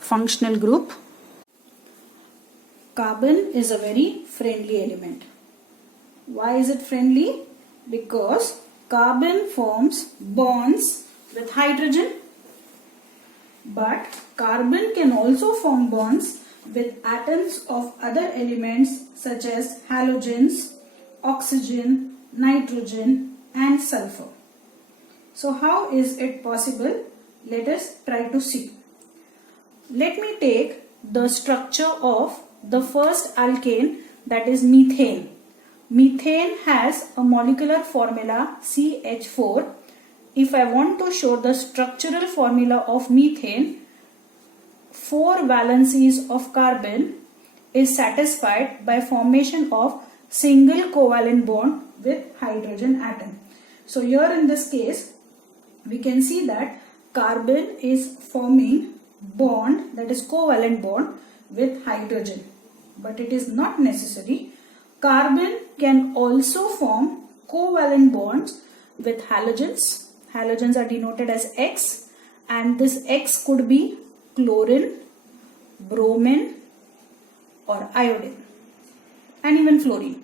functional group. Carbon is a very friendly element. Why is it friendly? Because carbon forms bonds with hydrogen, but carbon can also form bonds with atoms of other elements such as halogens, oxygen, nitrogen and sulfur. So how is it possible? Let us try to see. Let me take the structure of the first alkane, that is methane. Methane has a molecular formula CH4. If I want to show the structural formula of methane, 4 valencies of carbon is satisfied by formation of single covalent bond with hydrogen atom. So here in this case, we can see that carbon is forming bond, that is covalent bond with hydrogen. But it is not necessary. Carbon can also form covalent bonds with halogens. Halogens are denoted as X, and this X could be chlorine, bromine or iodine, and even fluorine.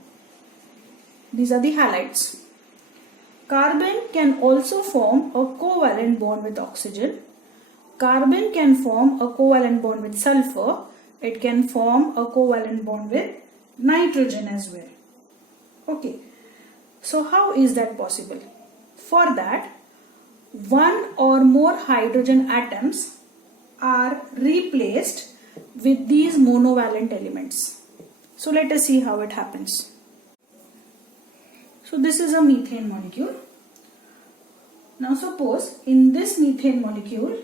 These are the halides. Carbon can also form a covalent bond with oxygen. Carbon can form a covalent bond with sulfur. It can form a covalent bond with nitrogen as well. Okay, so how is that possible? For that, one or more hydrogen atoms are replaced with these monovalent elements. So let us see how it happens. So this is a methane molecule. Now suppose in this methane molecule,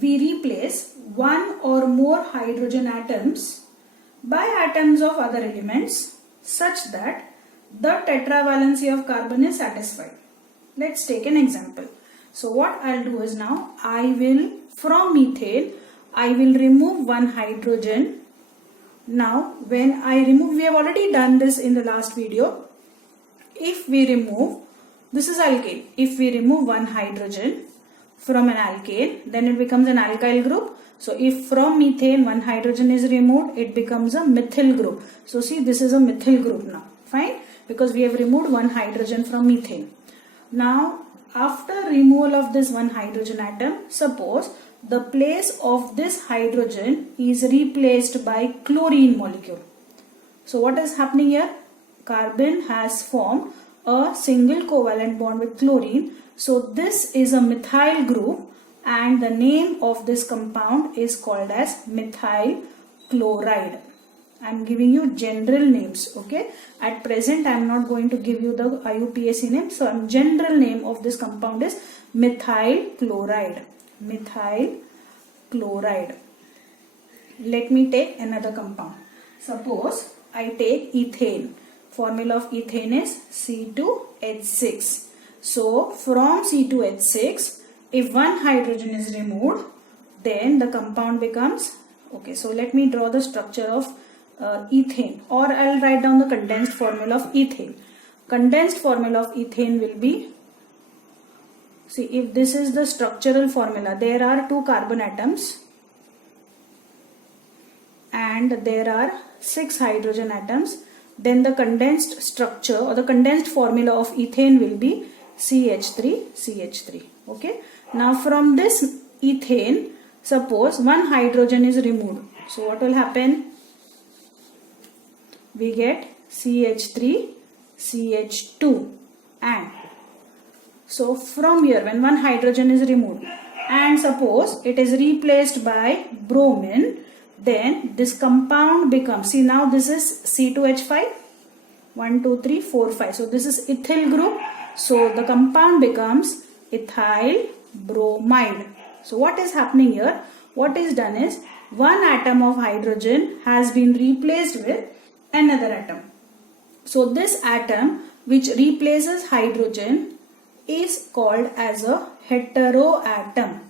we replace one or more hydrogen atoms by atoms of other elements such that the tetravalency of carbon is satisfied. Let's take an example. So what I'll do is now, from methane, I will remove one hydrogen. Now when I remove, we have already done this in the last video. If we remove, this is alkane. If we remove one hydrogen from an alkane, then it becomes an alkyl group. So if from methane one hydrogen is removed, it becomes a methyl group. So see, this is a methyl group now. Fine, because we have removed one hydrogen from methane. Now after removal of this one hydrogen atom, suppose the place of this hydrogen is replaced by chlorine molecule. So what is happening here? Carbon has formed a single covalent bond with chlorine. So this is a methyl group, and the name of this compound is called as methyl chloride. I am giving you general names, okay? At present I am not going to give you the IUPAC name. So general name of this compound is methyl chloride. Methyl chloride. Let me take another compound. Suppose I take ethane. Formula of ethane is C2H6. So from C2H6, if one hydrogen is removed, then the compound becomes, okay, so let me draw the structure of ethane, or I'll write down the condensed formula of ethane. Condensed formula of ethane will be, see, if this is the structural formula, there are 2 carbon atoms and there are 6 hydrogen atoms. Then the condensed structure or the condensed formula of ethane will be CH3. Okay. Now from this ethane, suppose one hydrogen is removed. So what will happen? We get CH3, CH2, and so from here when one hydrogen is removed and suppose it is replaced by bromine, then this compound becomes, see now this is C2H5, 1, 2, 3, 4, 5. So this is ethyl group. So the compound becomes ethyl bromide. So what is happening here? What is done is one atom of hydrogen has been replaced with another atom. So this atom which replaces hydrogen is called as a heteroatom.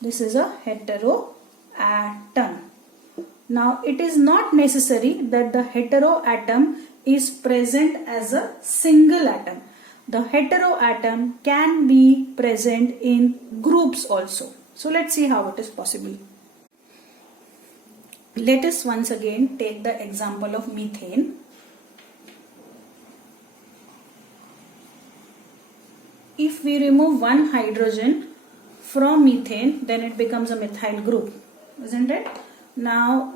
This is a heteroatom. Now it is not necessary that the heteroatom is present as a single atom. The heteroatom can be present in groups also. So let's see how it is possible. Let us once again take the example of methane. If we remove one hydrogen from methane, then it becomes a methyl group, isn't it? Now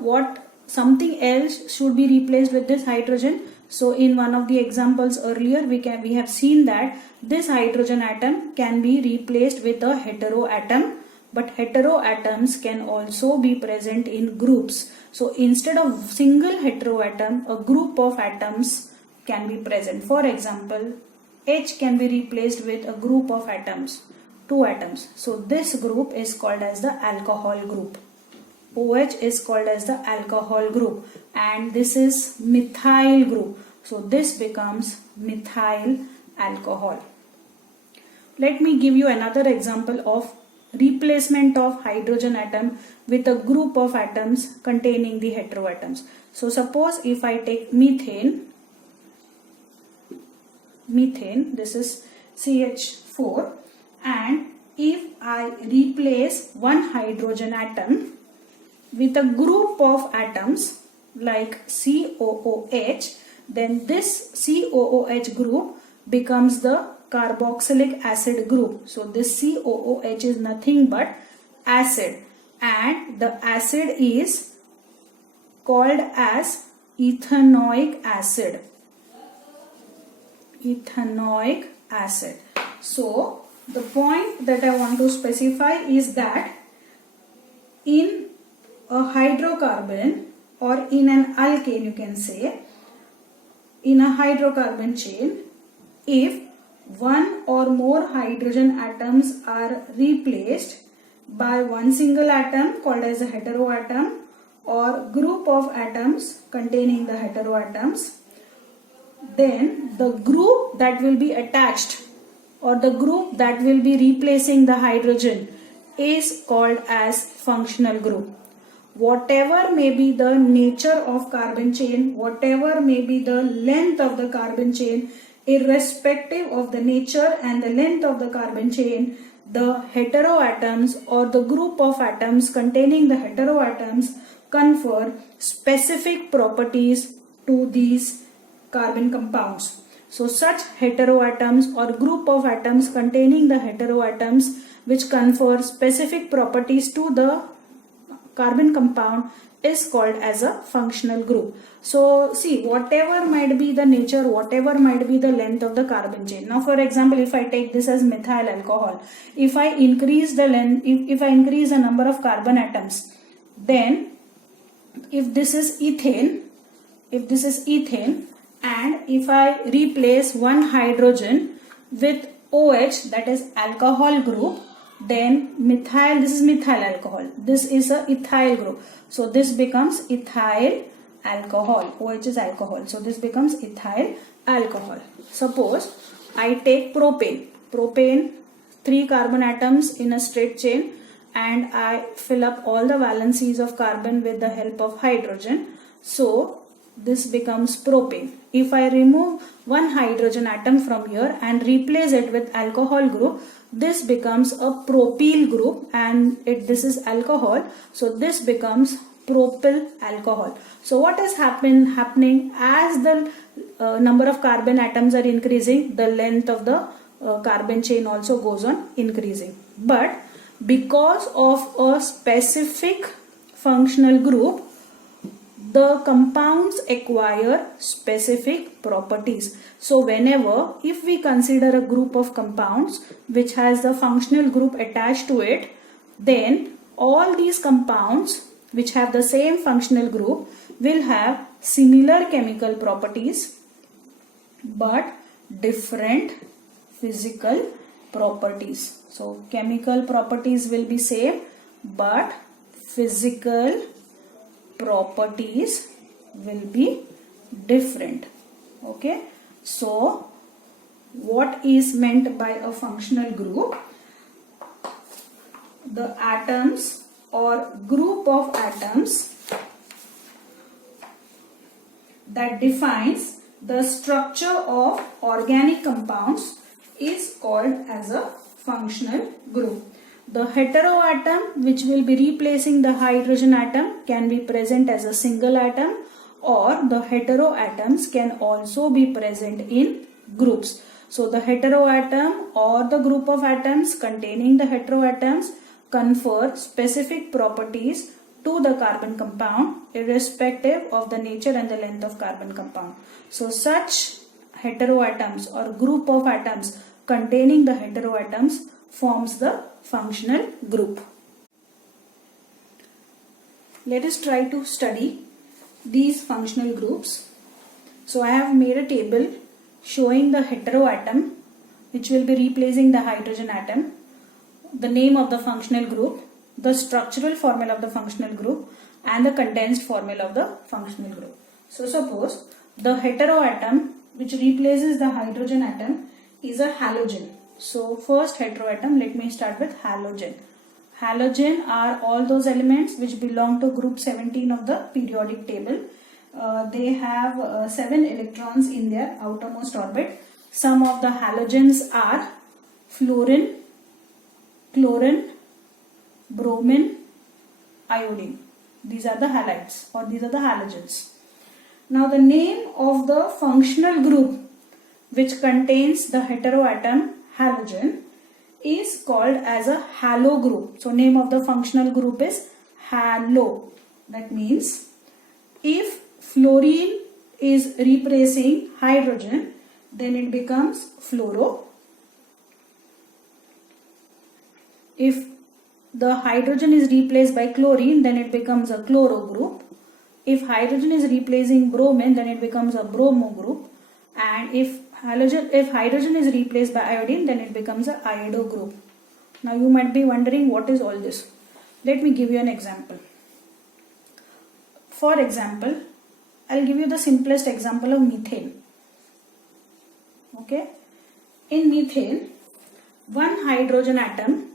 something else should be replaced with this hydrogen. So in one of the examples earlier, we have seen that this hydrogen atom can be replaced with a hetero atom, but hetero atoms can also be present in groups. So instead of single hetero atom, a group of atoms can be present. For example, H can be replaced with a group of atoms, 2 atoms. So this group is called as the alcohol group. OH is called as the alcohol group, and this is methyl group. So this becomes methyl alcohol. Let me give you another example of replacement of hydrogen atom with a group of atoms containing the heteroatoms. So suppose if I take methane, this is CH4, and if I replace one hydrogen atom with a group of atoms like COOH, then this COOH group becomes the carboxylic acid group. So this COOH is nothing but acid, and the acid is called as ethanoic acid. Ethanoic acid. So the point that I want to specify is that in a hydrocarbon or in an alkane, you can say, in a hydrocarbon chain, if one or more hydrogen atoms are replaced by one single atom called as a heteroatom or group of atoms containing the heteroatoms, then the group that will be attached or the group that will be replacing the hydrogen is called as functional group. Whatever may be the nature of carbon chain, whatever may be the length of the carbon chain, irrespective of the nature and the length of the carbon chain, the heteroatoms or the group of atoms containing the heteroatoms confer specific properties to these carbon compounds. So such heteroatoms or group of atoms containing the heteroatoms which confer specific properties to the carbon compound is called as a functional group. So see, whatever might be the nature, whatever might be the length of the carbon chain. Now for example, if I take this as methyl alcohol, if I increase the length, if I increase the number of carbon atoms, then if this is ethane, and if I replace one hydrogen with OH, that is alcohol group, then this is methyl alcohol, this is a ethyl group, so this becomes ethyl alcohol. OH is alcohol, so this becomes ethyl alcohol. Suppose I take propane, 3 carbon atoms in a straight chain, and I fill up all the valencies of carbon with the help of hydrogen, so this becomes propane. If I remove one hydrogen atom from here and replace it with alcohol group, this becomes a propyl group, and this is alcohol, so this becomes propyl alcohol. So what is happening as the number of carbon atoms are increasing, the length of the carbon chain also goes on increasing. But because of a specific functional group, the compounds acquire specific properties. So if we consider a group of compounds which has the functional group attached to it, then all these compounds which have the same functional group will have similar chemical properties but different physical properties. So chemical properties will be same but physical properties will be different. Okay, so what is meant by a functional group? The atoms or group of atoms that defines the structure of organic compounds is called as a functional group. The heteroatom which will be replacing the hydrogen atom can be present as a single atom, or the heteroatoms can also be present in groups. So the heteroatom or the group of atoms containing the heteroatoms confer specific properties to the carbon compound irrespective of the nature and the length of carbon compound. So such heteroatoms or group of atoms containing the heteroatoms forms the functional group. Let us try to study these functional groups. So I have made a table showing the heteroatom which will be replacing the hydrogen atom, the name of the functional group, the structural formula of the functional group, and the condensed formula of the functional group. So suppose the heteroatom which replaces the hydrogen atom is a halogen. So first heteroatom, let me start with halogen. Halogen are all those elements which belong to group 17 of the periodic table. They have 7 electrons in their outermost orbit. Some of the halogens are fluorine, chlorine, bromine, iodine. These are the halides, or these are the halogens. Now the name of the functional group which contains the heteroatom halogen is called as a halo group. So name of the functional group is halo. That means if fluorine is replacing hydrogen, then it becomes fluoro. If the hydrogen is replaced by chlorine, then it becomes a chloro group. If hydrogen is replacing bromine, then it becomes a bromo group. And if hydrogen is replaced by iodine, then it becomes a iodo group. Now you might be wondering, what is all this? Let me give you an example. For example, I'll give you the simplest example of methane. Okay? In methane, one hydrogen atom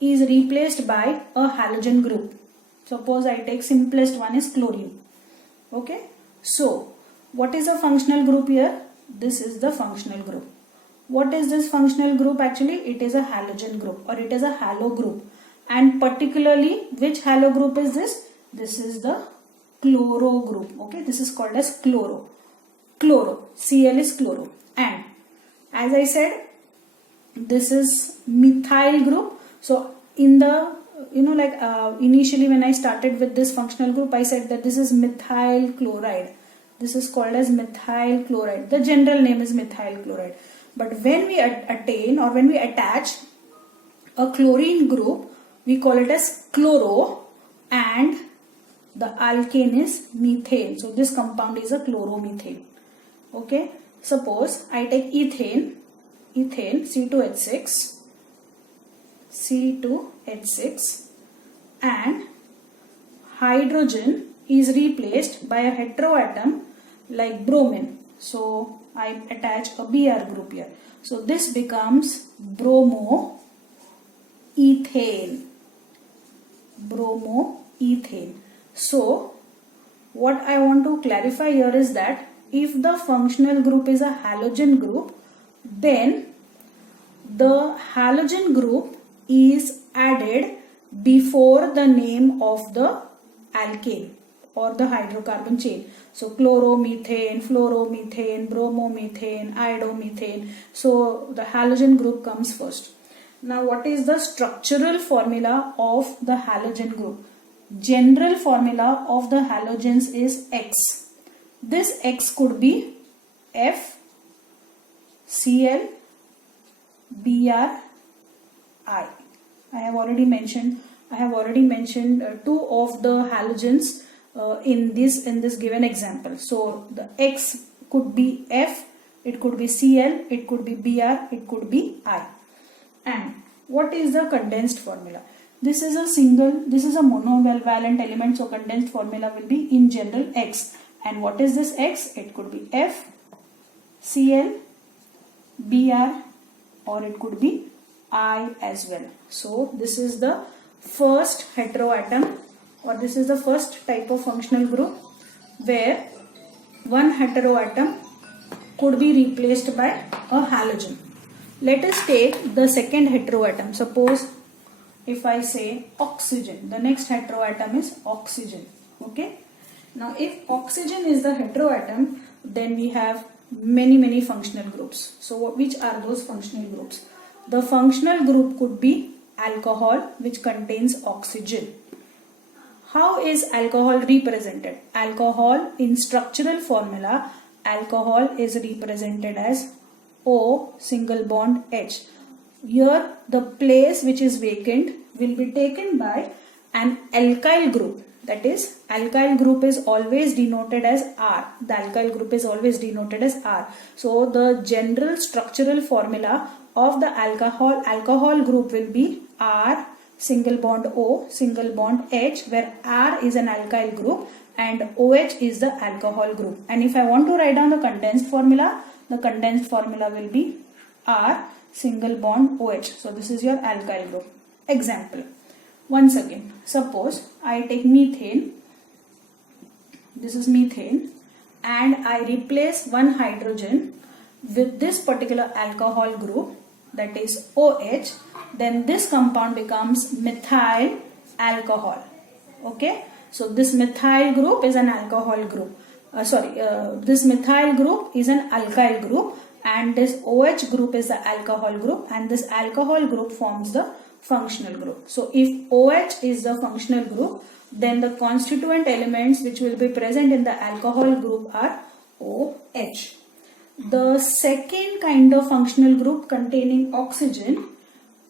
is replaced by a halogen group. Suppose I take simplest one is chlorine. Okay? So, what is a functional group here? This is the functional group. What is this functional group actually? It is a halogen group, or it is a halo group. And particularly, which halo group is this? This is the chloro group. Okay, this is called as chloro. Chloro. Cl is chloro. And as I said, this is methyl group. So in the, initially when I started with this functional group, I said that this is methyl chloride. This is called as methyl chloride. The general name is methyl chloride. But when we attain or when we attach a chlorine group, we call it as chloro, and the alkane is methane. So this compound is a chloromethane. Okay. Suppose I take ethane, C2H6, and hydrogen is replaced by a heteroatom like bromine. So I attach a Br group here. So this becomes bromoethane. Bromoethane. So what I want to clarify here is that if the functional group is a halogen group, then the halogen group is added before the name of the alkane or the hydrocarbon chain. So chloromethane, fluoromethane, bromomethane, iodomethane. So the halogen group comes first. Now what is the structural formula of the halogen group? General formula of the halogens is X. This X could be F, Cl, Br, I. I have already mentioned two of the halogens in this given example. So the X could be F, it could be Cl, it could be Br, it could be I. And what is the condensed formula? This is a monovalent element, so condensed formula will be in general X. And what is this X? It could be F, Cl, Br, or it could be I as well. So this is the first heteroatom, or this is the first type of functional group where one heteroatom could be replaced by a halogen. Let us take the second heteroatom. Suppose if I say oxygen, the next heteroatom is oxygen. Okay. Now if oxygen is the heteroatom, then we have many functional groups. So which are those functional groups? The functional group could be alcohol, which contains oxygen. How is alcohol represented? Alcohol in structural formula, alcohol is represented as O single bond H. Here the place which is vacant will be taken by an alkyl group. That is, alkyl group is always denoted as R. The alkyl group is always denoted as R. So the general structural formula of the alcohol group will be R single bond O single bond H, where R is an alkyl group and OH is the alcohol group. And if I want to write down the condensed formula, the condensed formula will be R single bond OH. So this is your alkyl group. Example. Once again, suppose I take methane, this is methane, and I replace one hydrogen with this particular alcohol group, that is OH, then this compound becomes methyl alcohol. Okay, so this methyl group is an alcohol group. This methyl group is an alkyl group, and this OH group is the alcohol group, and this alcohol group forms the functional group. So if OH is the functional group, then the constituent elements which will be present in the alcohol group are OH. The second kind of functional group containing oxygen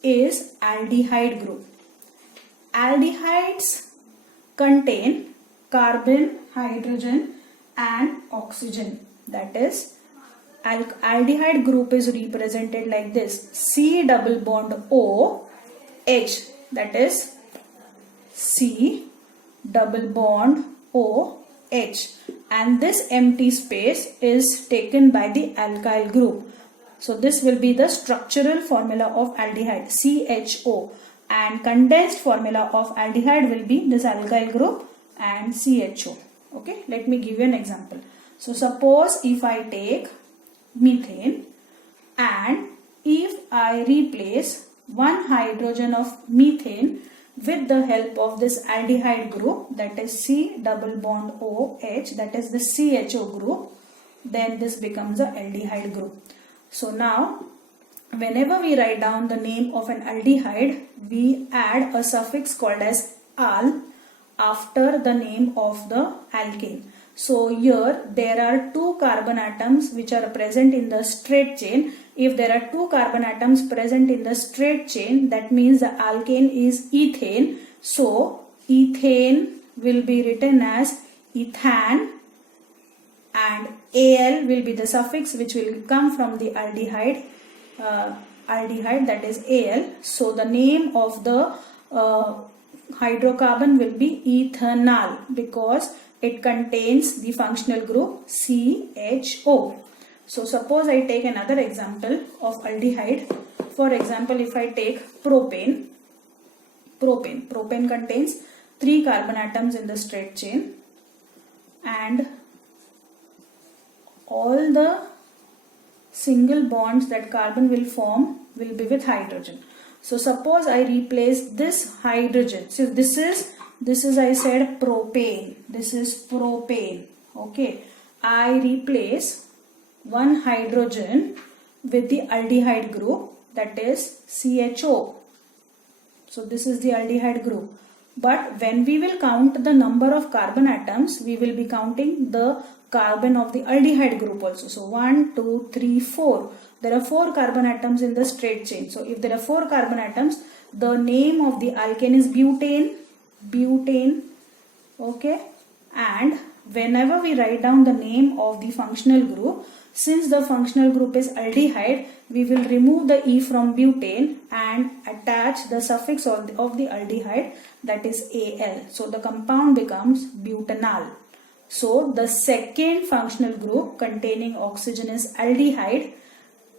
is aldehyde group. Aldehydes contain carbon, hydrogen and oxygen. That is, aldehyde group is represented like this: C double bond O H, that is C double bond O H, and this empty space is taken by the alkyl group. So this will be the structural formula of aldehyde, CHO, and condensed formula of aldehyde will be this alkyl group and CHO. Okay, let me give you an example. So suppose if I take methane and if I replace one hydrogen of methane with the help of this aldehyde group, that is C double bond OH, that is the CHO group, then this becomes a aldehyde group. So now whenever we write down the name of an aldehyde, we add a suffix called as al after the name of the alkane. So here there are two carbon atoms which are present in the straight chain. If there are two carbon atoms present in the straight chain, that means the alkane is ethane. So ethane will be written as ethan, and Al will be the suffix which will come from the aldehyde, that is Al. So the name of the hydrocarbon will be ethanal because it contains the functional group CHO. So suppose I take another example of aldehyde. For example, if I take propane contains 3 carbon atoms in the straight chain, and all the single bonds that carbon will form will be with hydrogen. So suppose I replace this hydrogen. So this is I said propane. This is propane. Okay. I replace one hydrogen with the aldehyde group, that is CHO. So this is the aldehyde group. But when we will count the number of carbon atoms, we will be counting the carbon of the aldehyde group also. So 1, 2, 3, 4. There are 4 carbon atoms in the straight chain. So if there are 4 carbon atoms, the name of the alkane is butane. Okay. And whenever we write down the name of the functional group, since the functional group is aldehyde, we will remove the E from butane and attach the suffix of the aldehyde, that is Al. So the compound becomes butanal. So the second functional group containing oxygen is aldehyde.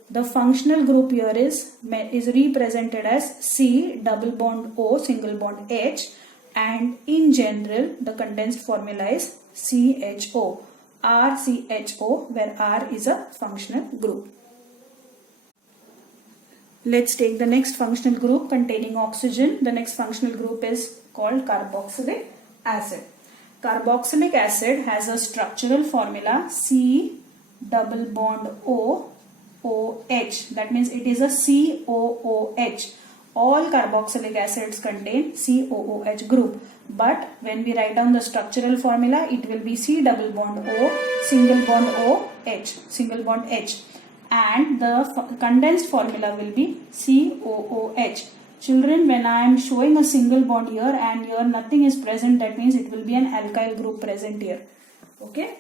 The functional group here is represented as C double bond O single bond H, and in general the condensed formula is CHO, RCHO, where R is a functional group. Let's take the next functional group containing oxygen. The next functional group is called carboxylic acid. Carboxylic acid has a structural formula C double bond O OH. That means it is a COOH. All carboxylic acids contain COOH group. But when we write down the structural formula, it will be C double bond O, single bond OH, single bond H. And the condensed formula will be COOH. Children, when I am showing a single bond here and here nothing is present, that means it will be an alkyl group present here. Okay.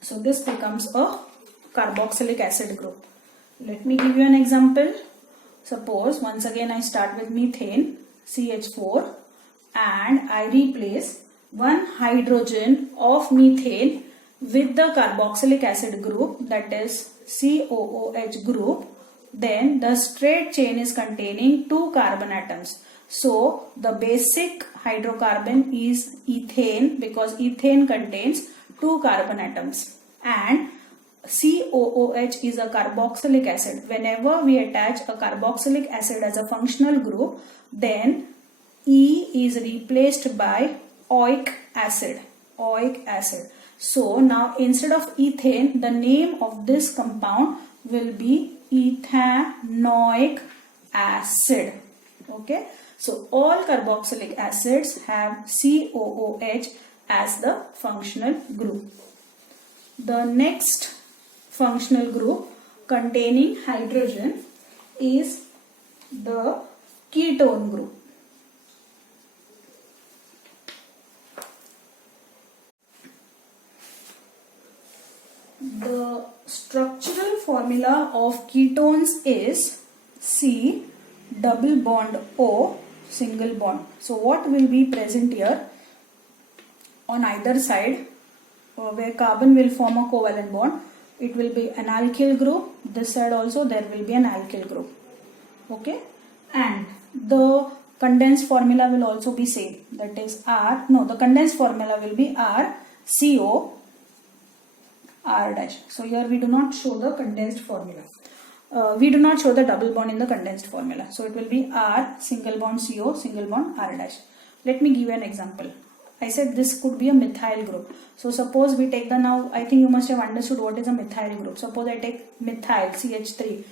So this becomes a carboxylic acid group. Let me give you an example. Suppose once again I start with methane, CH4, and I replace one hydrogen of methane with the carboxylic acid group, that is COOH group. Then the straight chain is containing 2 carbon atoms. So the basic hydrocarbon is ethane, because ethane contains 2 carbon atoms, and COOH is a carboxylic acid. Whenever we attach a carboxylic acid as a functional group, then E is replaced by oic acid. Oic acid. So now instead of ethane, the name of this compound will be ethanoic acid. Okay. So all carboxylic acids have COOH as the functional group. The next functional group containing hydrogen is the ketone group. The structural formula of ketones is C double bond O, single bond. So what will be present here on either side, where carbon will form a covalent bond? It will be an alkyl group. This side also there will be an alkyl group. Okay, and the condensed formula will also be same, that is the condensed formula will be RCO R dash. So here we do not show the condensed formula. We do not show the double bond in the condensed formula. So it will be R single bond CO single bond R dash. Let me give you an example. I said this could be a methyl group. So suppose we take now I think you must have understood what is a methyl group. Suppose I take methyl CH3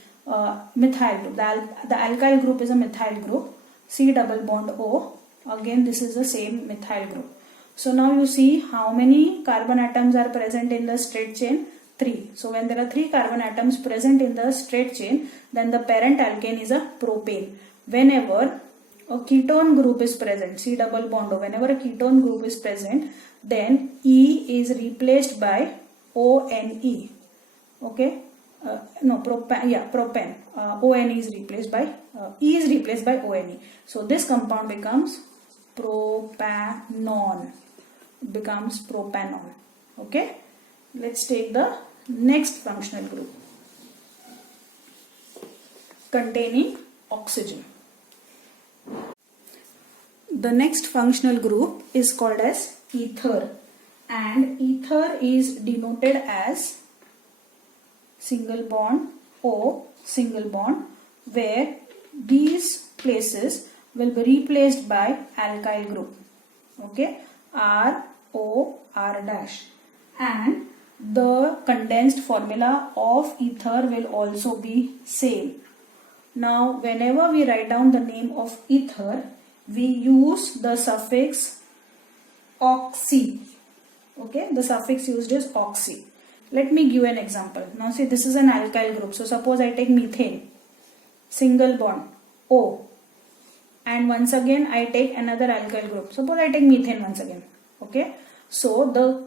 methyl group. The alkyl group is a methyl group. C double bond O. Again this is the same methyl group. So now you see how many carbon atoms are present in the straight chain? 3. So when there are 3 carbon atoms present in the straight chain, then the parent alkane is a propane. Whenever a ketone group is present, C double bond O, whenever a ketone group is present, then E is replaced by ONE. Okay? Propane. ONE is replaced by, E is replaced by ONE. So this compound becomes propanone. Becomes propanone. Okay, let's take the next functional group containing oxygen. The next functional group is called as ether, and ether is denoted as single bond O, single bond, where these places will be replaced by alkyl group. Okay, ROR dash, and the condensed formula of ether will also be same. Now whenever we write down the name of ether, we use the suffix oxy. Okay, the suffix used is oxy. Let me give an example. Now see, this is an alkyl group. So suppose I take methane, single bond O, and once again I take another alkyl group. Suppose I take methane once again. Okay, so the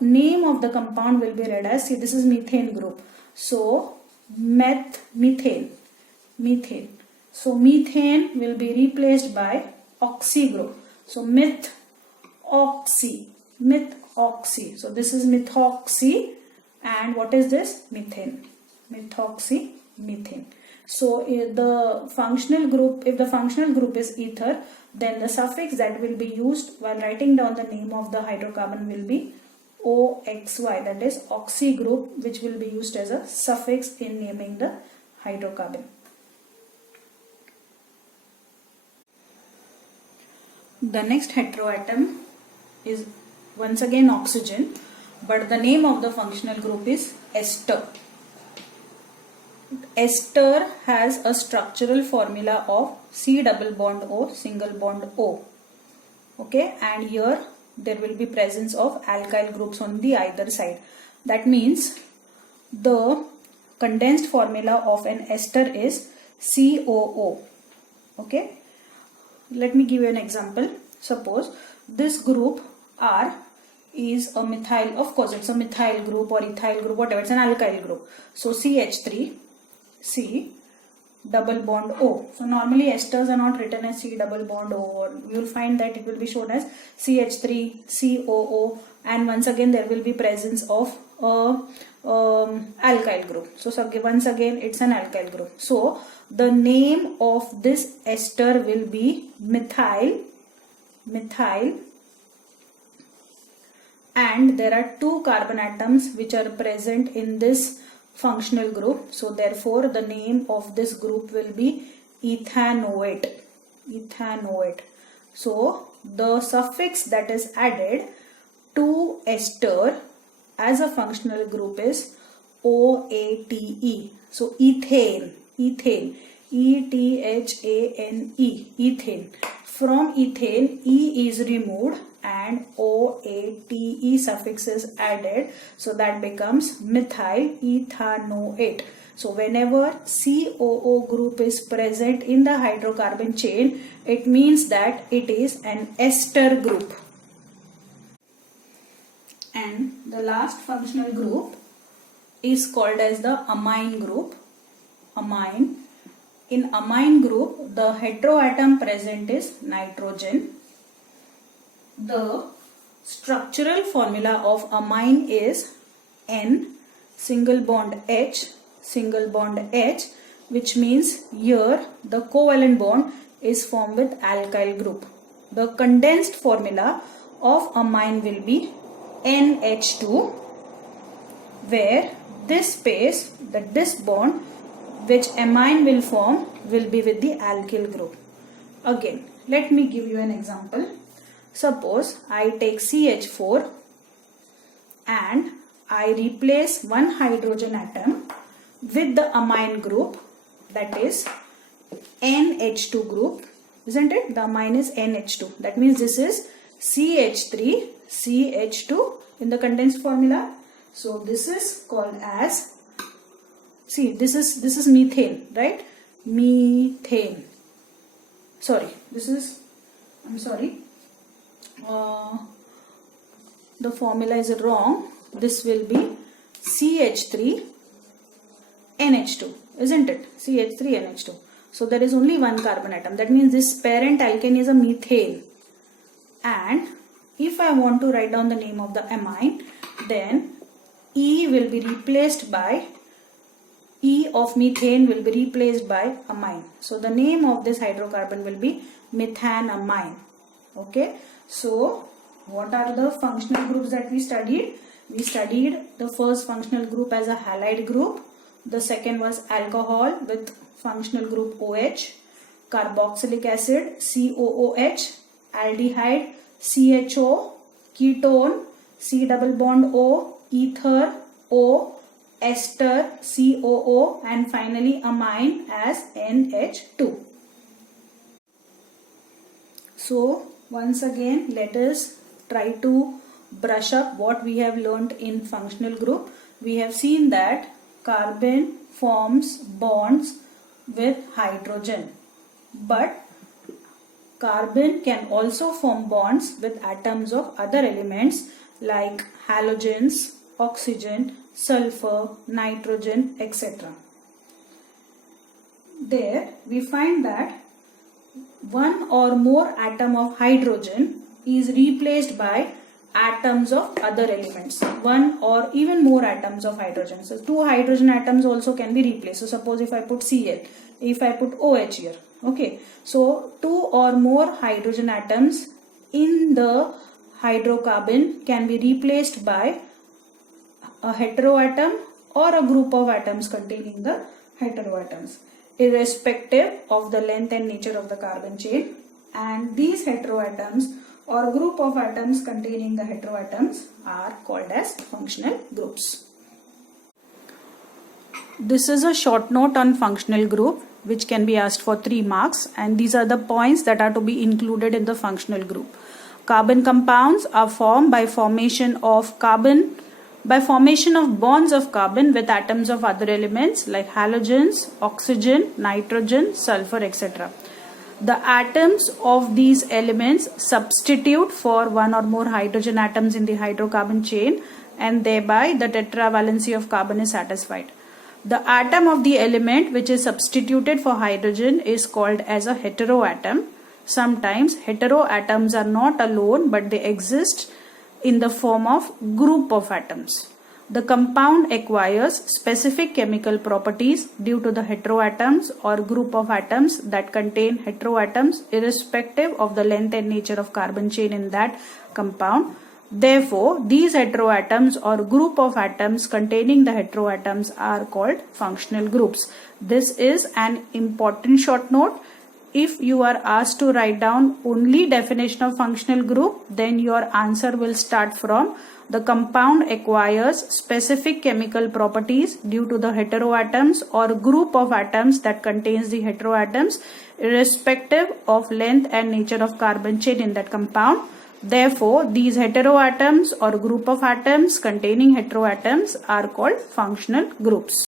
name of the compound will be read as, see, this is methane group. So methane. So methane will be replaced by oxy group. So methoxy. So this is methoxy, and what is this? Methane. Methoxy, methane. So if the functional group is ether, then the suffix that will be used while writing down the name of the hydrocarbon will be OXY, that is oxy group, which will be used as a suffix in naming the hydrocarbon. The next heteroatom is once again oxygen, but the name of the functional group is ester. Ester has a structural formula of C double bond O single bond O. Okay, and here there will be presence of alkyl groups on the either side. That means the condensed formula of an ester is COO. Okay, let me give you an example. Suppose this group R is a methyl, of course it's a methyl group or ethyl group, whatever, it's an alkyl group. So CH3, C double bond O. So normally esters are not written as C double bond O, or you will find that it will be shown as CH3, COO, and once again there will be presence of a alkyl group. So once again it's an alkyl group. So the name of this ester will be methyl, and there are two carbon atoms which are present in this functional group. So therefore the name of this group will be ethanoate. So the suffix that is added to ester as a functional group is OATE. So ethane, ETHANE, ethane. From ethane, E is removed and OATE suffix is added, so that becomes methyl ethanoate. So whenever COO group is present in the hydrocarbon chain, it means that it is an ester group. And the last functional group is called as the amine group. Amine. In amine group, the heteroatom present is nitrogen. The structural formula of amine is N single bond H, which means here the covalent bond is formed with alkyl group. The condensed formula of amine will be NH2, where this space, this bond which amine will form will be with the alkyl group. Again, let me give you an example. Suppose I take CH4 and I replace one hydrogen atom with the amine group, that is NH2 group, isn't it? The amine is NH2. That means this is CH3, CH2 in the condensed formula. So this is called as, see, this is methane, right? Methane. Sorry, this is, I'm sorry. The formula is wrong. This will be CH3 NH2, isn't it? CH3 NH2. So there is only one carbon atom. That means this parent alkane is a methane. And if I want to write down the name of the amine, then E will be replaced by, E of methane will be replaced by amine. So the name of this hydrocarbon will be methanamine. Okay. So what are the functional groups that we studied? We studied the first functional group as a halide group. The second was alcohol with functional group OH, carboxylic acid COOH, aldehyde CHO, ketone C double bond O, ether O, ester COO, and finally amine as NH2. So once again, let us try to brush up what we have learnt in functional group. We have seen that carbon forms bonds with hydrogen, but carbon can also form bonds with atoms of other elements like halogens, oxygen, sulfur, nitrogen, etc. There we find that one or more atom of hydrogen is replaced by atoms of other elements. One or even more atoms of hydrogen. So two hydrogen atoms also can be replaced. So suppose if I put Cl, if I put OH here. Okay. So two or more hydrogen atoms in the hydrocarbon can be replaced by a heteroatom or a group of atoms containing the heteroatoms, irrespective of the length and nature of the carbon chain. And these heteroatoms or group of atoms containing the heteroatoms are called as functional groups. This is a short note on functional group which can be asked for 3 marks, and these are the points that are to be included in the functional group. Carbon compounds are formed by formation of bonds of carbon with atoms of other elements like halogens, oxygen, nitrogen, sulfur, etc. The atoms of these elements substitute for one or more hydrogen atoms in the hydrocarbon chain, and thereby the tetravalency of carbon is satisfied. The atom of the element which is substituted for hydrogen is called as a heteroatom. Sometimes heteroatoms are not alone, but they exist in the form of group of atoms. The compound acquires specific chemical properties due to the heteroatoms or group of atoms that contain heteroatoms irrespective of the length and nature of carbon chain in that compound. Therefore, these heteroatoms or group of atoms containing the heteroatoms are called functional groups. This is an important short note. If you are asked to write down only definition of functional group, then your answer will start from the compound acquires specific chemical properties due to the heteroatoms or group of atoms that contains the heteroatoms irrespective of length and nature of carbon chain in that compound. Therefore, these heteroatoms or group of atoms containing heteroatoms are called functional groups.